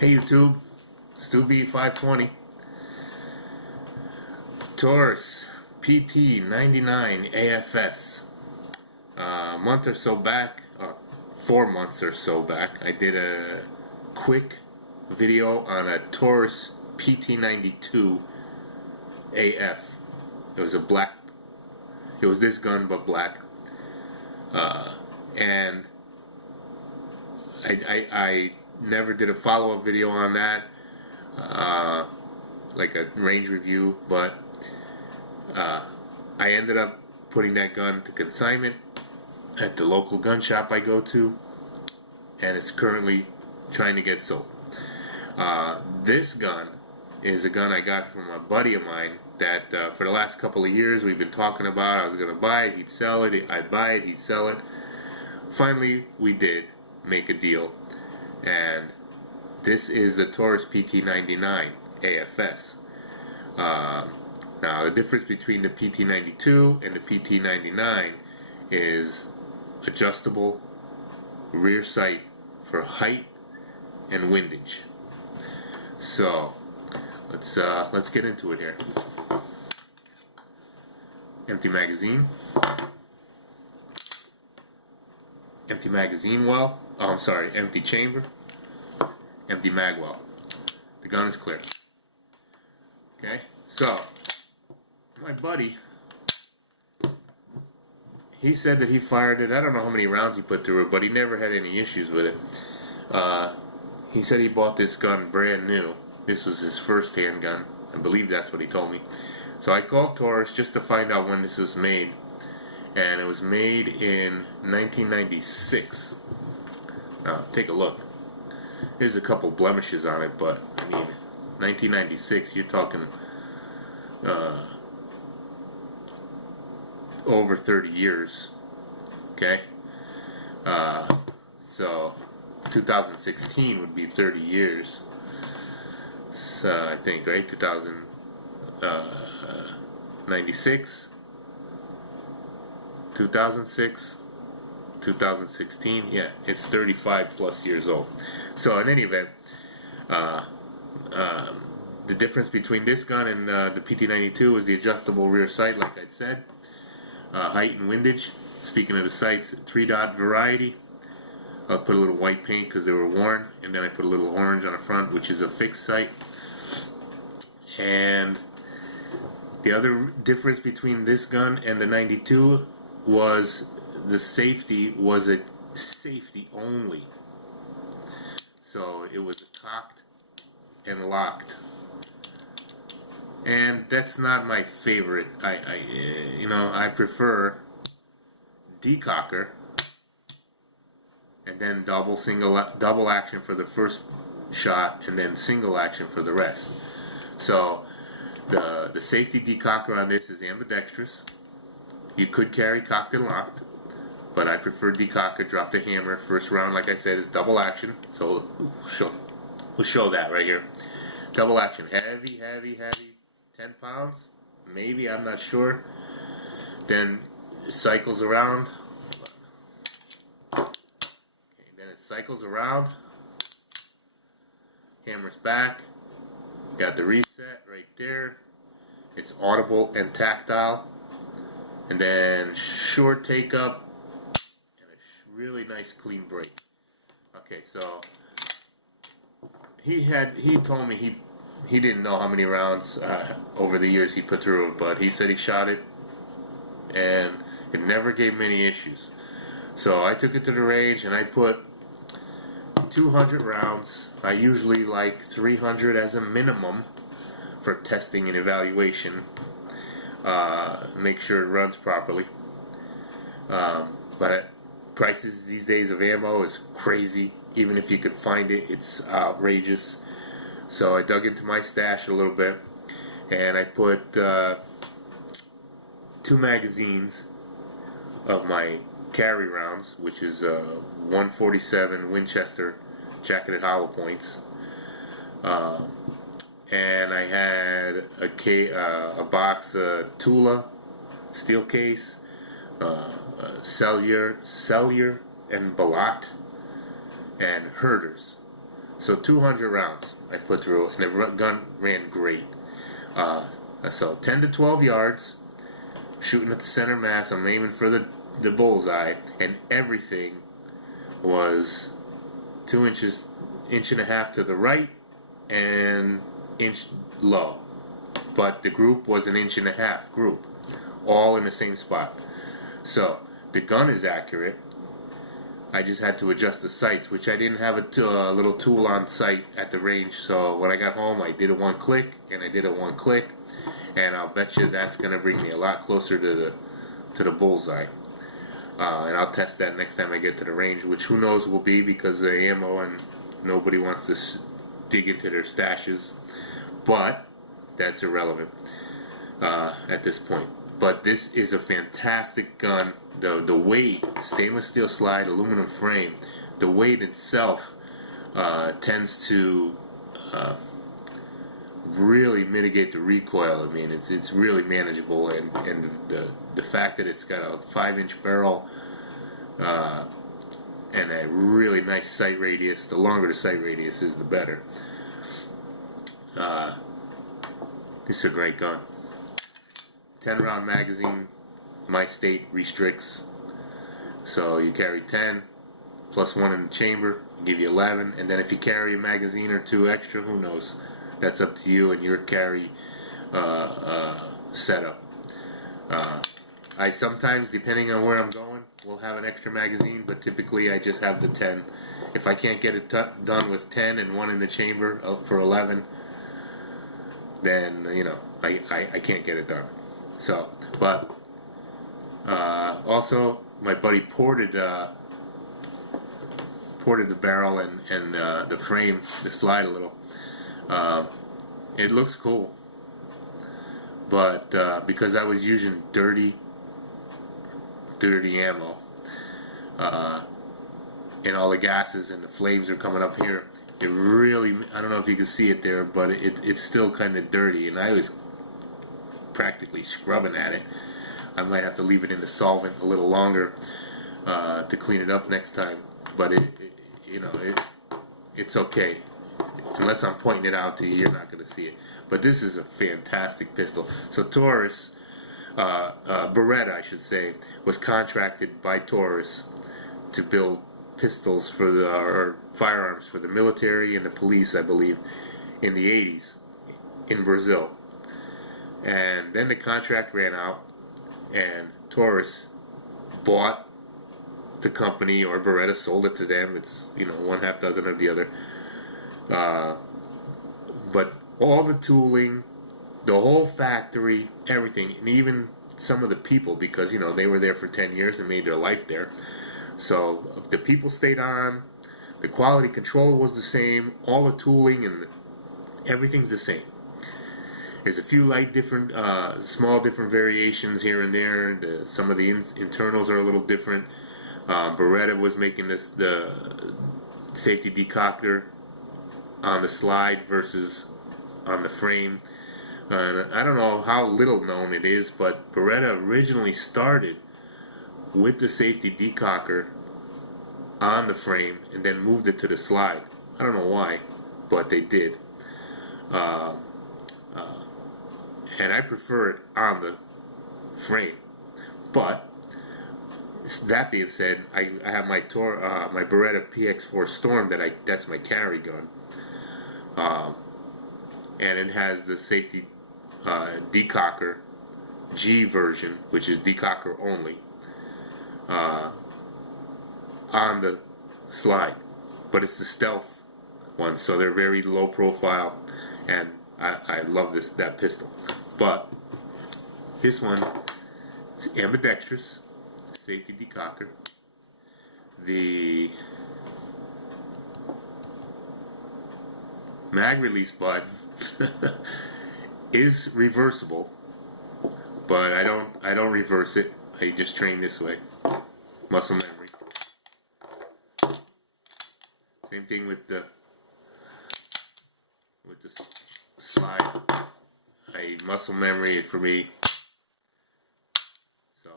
Hey YouTube, StuB520. Taurus PT99 AFS. A month or so back, or 4 months or so back, I did a quick video on a Taurus PT92 AF. It was a black, it was this gun but black. And I never did a follow-up video on that, like a range review, but I ended up putting that gun to consignment at the local gun shop I go to, and it's currently trying to get sold. This gun is a gun I got from a buddy of mine that for the last couple of years we've been talking about. I was going to buy it, he'd sell it, I'd buy it, he'd sell it. Finally we did make a deal, and this is the Taurus PT99 AFS. Now the difference between the PT92 and the PT99 is adjustable rear sight for height and windage. So let's get into it here. Empty magazine. Empty magazine well. Oh, I'm sorry, empty chamber. Empty mag well. The gun is clear. Okay, so my buddy, he said that he fired it. I don't know how many rounds he put through it, but he never had any issues with it. He said he bought this gun brand new. This was his first handgun. I believe that's what he told me. So I called Taurus just to find out when this was made, and it was made in 1996. Now take a look. There's a couple blemishes on it, but I mean, 1996, you're talking over 30 years. Okay, so 2016 would be 30 years. So I think, right? 96, 2006, 2016. Yeah, it's 35 plus years old. So in any event, the difference between this gun and the PT92 is the adjustable rear sight, like I said. Height and windage. Speaking of the sights, 3-dot variety. I'll put a little white paint because they were worn, and then I put a little orange on the front, which is a fixed sight. And the other difference between this gun and the 92 was the safety was a safety only. So it was cocked and locked, and that's not my favorite. I prefer decocker and then double action for the first shot, and then single action for the rest. So the safety decocker on this is ambidextrous. You could carry cocked and locked, but I prefer decocker. Drop the hammer. First round, like I said, is double action. So we'll show that right here. Double action, heavy, 10 pounds, maybe, I'm not sure. Then it cycles around. Okay, then it cycles around. Hammer's back. Got the reset right there. It's audible and tactile. And then short take up and a really nice clean break. Okay, so he told me he didn't know how many rounds over the years he put through it, but he said he shot it and it never gave him any issues. So I took it to the range and I put 200 rounds. I usually like 300 as a minimum for testing and evaluation. Make sure it runs properly. But prices these days of ammo is crazy. Even if you could find it, it's outrageous. So I dug into my stash a little bit, and I put 2 magazines of my carry rounds, which is 147 Winchester jacketed hollow points. And I had a box of Tula steel case, Cellular and Balat, and Herders. So 200 rounds I put through, and the gun ran great. So 10 to 12 yards, shooting at the center mass. I'm aiming for the bullseye, and everything was 2 inches, inch and a half to the right, and inch low. But the group was an inch and a half group, all in the same spot. So the gun is accurate. I just had to adjust the sights, which I didn't have a little tool on site at the range. So when I got home, I did it one click, and I did it one click, and I'll bet you that's going to bring me a lot closer to the bullseye. And I'll test that next time I get to the range, which who knows will be, because the ammo and nobody wants to dig into their stashes. But that's irrelevant at this point. But this is a fantastic gun. The weight, stainless steel slide, aluminum frame, the weight itself tends to really mitigate the recoil. I mean, it's really manageable, and the fact that it's got a 5-inch barrel and a really nice sight radius. The longer the sight radius is, the better. This is a great gun. 10-round magazine. My state restricts, so you carry 10 plus 1 in the chamber, give you 11, and then if you carry a magazine or 2 extra, who knows? That's up to you and your carry setup. I sometimes, depending on where I'm going, will have an extra magazine, but typically I just have the 10. If I can't get it done with 10 and 1 in the chamber for 11, then I can't get it done. So, but also my buddy ported the barrel and the frame, the slide a little. It looks cool, but because I was using dirty ammo, and all the gases and the flames are coming up here, it really, I don't know if you can see it there, but it's still kind of dirty, and I was practically scrubbing at it. I might have to leave it in the solvent a little longer to clean it up next time, but it's okay. Unless I'm pointing it out to you, you're not going to see it. But this is a fantastic pistol. So Taurus, Beretta I should say, was contracted by Taurus to build pistols or firearms for the military and the police, I believe, in the 80s in Brazil. And then the contract ran out, and Taurus bought the company, or Beretta sold it to them. It's one half dozen of the other. But all the tooling, the whole factory, everything, and even some of the people, because they were there for 10 years and made their life there. So the people stayed on. The quality control was the same. All the tooling and everything's the same. There's a few small different variations here and there. Some of the internals are a little different. Beretta was making the safety decocker on the slide versus on the frame. I don't know how little known it is, but Beretta originally started with the safety decocker on the frame and then moved it to the slide. I don't know why, but they did. And I prefer it on the frame. But that being said, I have my Beretta PX4 Storm that's my carry gun, and it has the safety decocker G version, which is decocker only, on the slide, but it's the stealth one, so they're very low profile, and I love that pistol. But this one is ambidextrous, safety decocker. The mag release button is reversible, but I don't reverse it. I just train this way. Muscle memory. Same thing with the slide. Muscle memory for me. So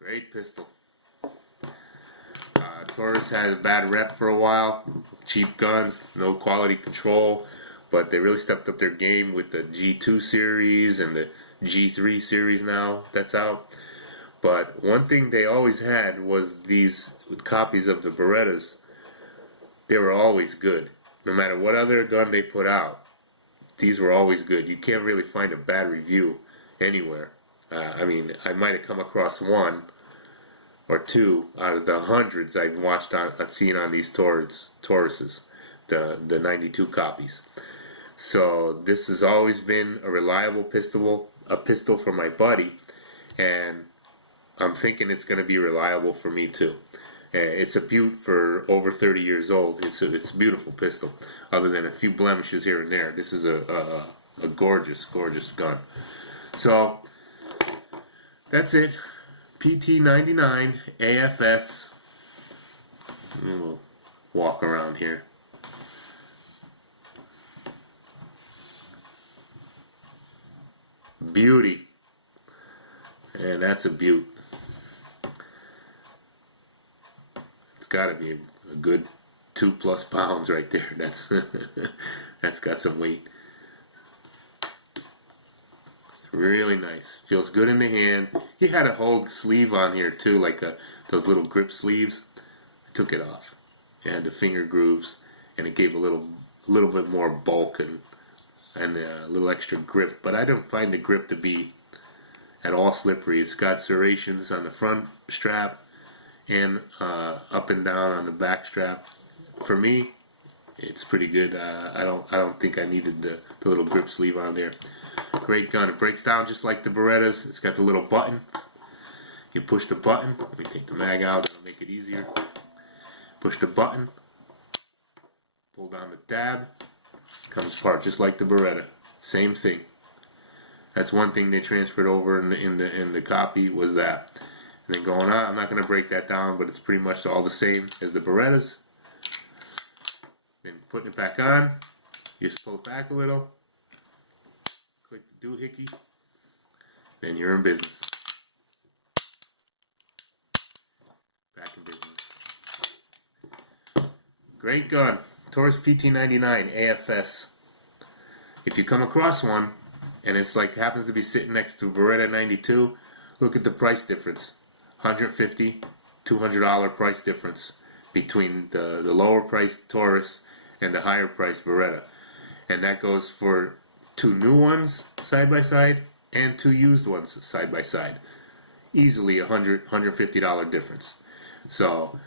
great pistol. Taurus had a bad rep for a while. Cheap guns, no quality control, but they really stepped up their game with the G2 series and the G3 series now that's out. But one thing they always had was these copies of the Berettas. They were always good. No matter what other gun they put out, these were always good. You can't really find a bad review anywhere. I mean, I might have come across one or two out of the hundreds I've seen on these Tauruses, the 92 copies. So this has always been a reliable pistol for my buddy, and I'm thinking it's going to be reliable for me too. It's a beaut for over 30 years old. It's a beautiful pistol, other than a few blemishes here and there. This is a gorgeous, gorgeous gun. So that's it. PT99 AFS. We'll walk around here. Beauty. And that's a beaut. It's got to be a good 2+ pounds right there. That's got some weight. Really nice. Feels good in the hand. He had a whole sleeve on here too, like those little grip sleeves. I took it off. It had the finger grooves, and it gave a little bit more bulk and a little extra grip. But I don't find the grip to be at all slippery. It's got serrations on the front strap and up and down on the back strap. For me, it's pretty good. I don't think I needed the little grip sleeve on there. Great gun. It breaks down just like the Berettas. It's got the little button. You push the button. Let me take the mag out. It'll make it easier. Push the button. Pull down the tab. Comes apart just like the Beretta. Same thing. That's one thing they transferred over in the copy, was that. And then going on, I'm not going to break that down, but it's pretty much all the same as the Berettas. Then putting it back on, you just pull it back a little. Click the doohickey, then you're in business. Back in business. Great gun. Taurus PT99 AFS. If you come across one, and it's like happens to be sitting next to Beretta 92, look at the price difference. $150, $200 price difference between the lower priced Taurus and the higher priced Beretta. And that goes for 2 new ones side by side and 2 used ones side by side. Easily $100, $150 difference. So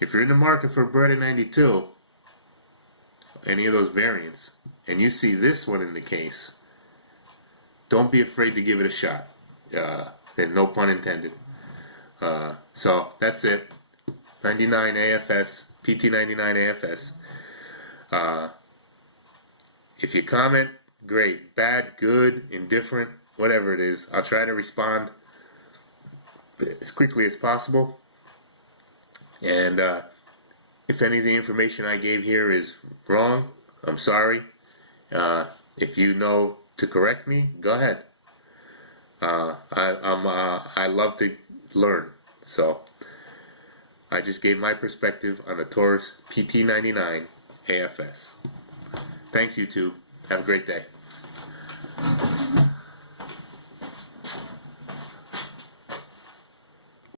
if you're in the market for a Beretta 92, any of those variants, and you see this one in the case, don't be afraid to give it a shot. And no pun intended. So that's it. 99 AFS, PT99 AFS. If you comment, great. Bad, good, indifferent, whatever it is, I'll try to respond as quickly as possible. And if any of the information I gave here is wrong, I'm sorry. If you know to correct me, go ahead. I love to learn, so I just gave my perspective on the Taurus PT99 AFS. Thanks, YouTube. Have a great day.